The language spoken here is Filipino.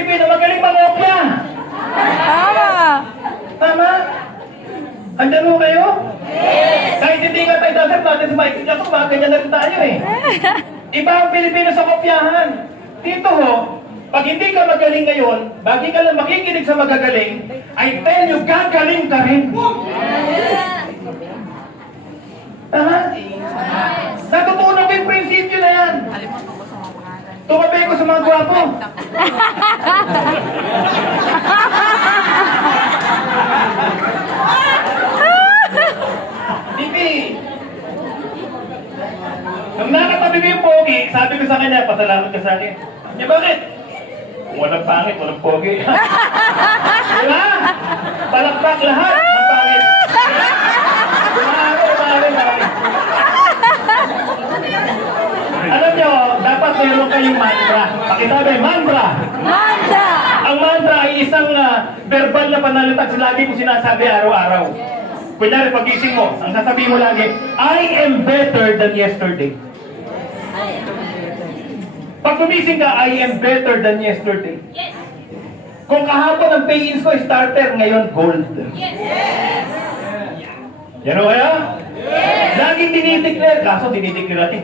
Pilipino magaling mangopya. Tama. Tama? Andyan mo kayo? Yes! Kahit hindi nga tayo dasal, bakit sa Michael Jackson, mga ganyan na rin tayo eh. Iba ang Pilipino sa kopyahan. Dito ho, pag hindi ka magaling ngayon, bagi ka lang makikinig sa magagaling, I tell you, gagaling ka rin. Tama? Natutunan ko yung prinsipyo na yan. Tumabi ko sa mga gwapo. Bibi, nung nakatabi ko yung pogi, sabi ko sa kanya, pasalamat ka sa akin. Niya, bakit? Kung walang pangit, walang pogi. Diba? Palakpak lahat ng pangit. Mare. Alam nyo, dapat mayroon kayong mantra. Pakisabi, mantra! Manda. Ang mantra ay isang verbal na pananalitag sa lagi mo sinasabi araw-araw. Kunyari, pagising mo, ang sasabihin mo lagi, I am better than yesterday. Pag gumising ka, I am better than yesterday. Yes. Kung kahapon ang pay-ins ko, starter, ngayon gold. Yes. Yan o kaya? Laging dinideclare, kaso dinideclare natin,